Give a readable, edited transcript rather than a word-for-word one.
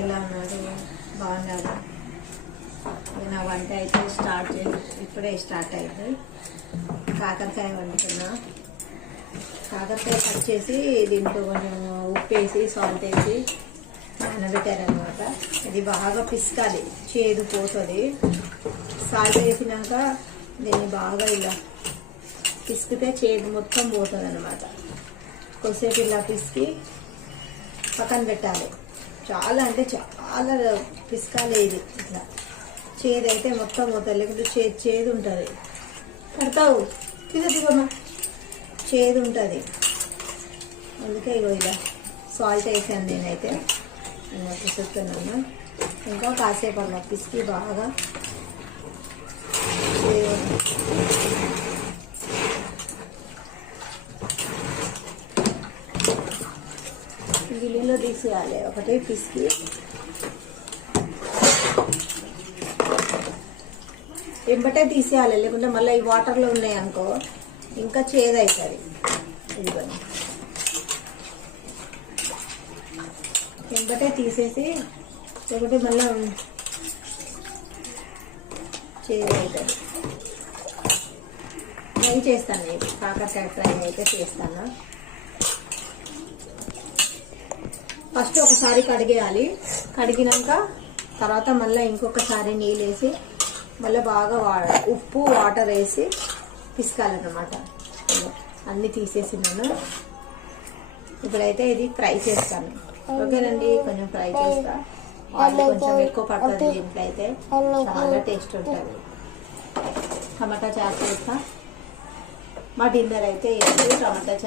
ఎలా ఉన్నారు? బాగున్నారు. నా వంట అయితే ఇప్పుడే స్టార్ట్ అయింది. కాకరకాయ వండుతున్నా. కాకరకాయ కట్ చేసి దీంట్లో కొంచెం ఉప్పు వేసి సాల్ట్ వేసి నానబెట్టారనమాట. ఇది బాగా పిసకాలి, చేదు పోతుంది. సాల్ట్ వేసినాక దీన్ని బాగా ఇలా పిసికితే చేదు మొత్తం పోతుంది అనమాట. కొద్దిసేపు ఇలా పిసికి పక్కన పెట్టాలి. చాలా అంటే చాలా పిసకాలి. ఇది ఇట్లా చేదు అయితే మొత్తం పోతుంది, లేకుంటే చేదు ఉంటుంది. పడతావు తిగమ్మా, చేదు ఉంటుంది. అందుకే ఇగో ఇలా సాల్ట్ వేసాను నేనైతే. పిసుకుతున్నాను. ఇంకా కాసేపు అలా పిసికి బాగా గిన్నెలో తీసేయాలి. ఒకటే పిసికి వెంబటే తీసేయాలి, లేకుంటే మళ్ళీ ఈ వాటర్లో ఉన్నాయి అనుకో ఇంకా చేదు అవుతుంది. ఇదిగోండి, వెంబటే తీసేసి లేకుంటే మళ్ళీ చేదు అవుతుంది. ఫ్రై చేస్తాను నేను, కాకరకాయ ఫ్రై అయితే చేస్తాను. ఫస్ట్ ఒకసారి కడిగేయాలి. కడిగినాక తర్వాత మళ్ళీ ఇంకొకసారి నీళ్ళు వేసి మళ్ళీ బాగా ఉప్పు వాటర్ వేసి పిసకాలన్నమాట. అన్నీ తీసేసినాను. ఇప్పుడైతే ఇది ఫ్రై చేస్తాను. ఓకేనండి, కొంచెం ఫ్రై చేస్తా. ఆయిల్ కొంచెం ఎక్కువ పడుతుంది దీంట్లో, అయితే చాలా టేస్ట్ ఉంటుంది. టమాటా చారు చేస్తా. మా డిన్నర్ అయితే ఎప్పుడు టమాటా చారు.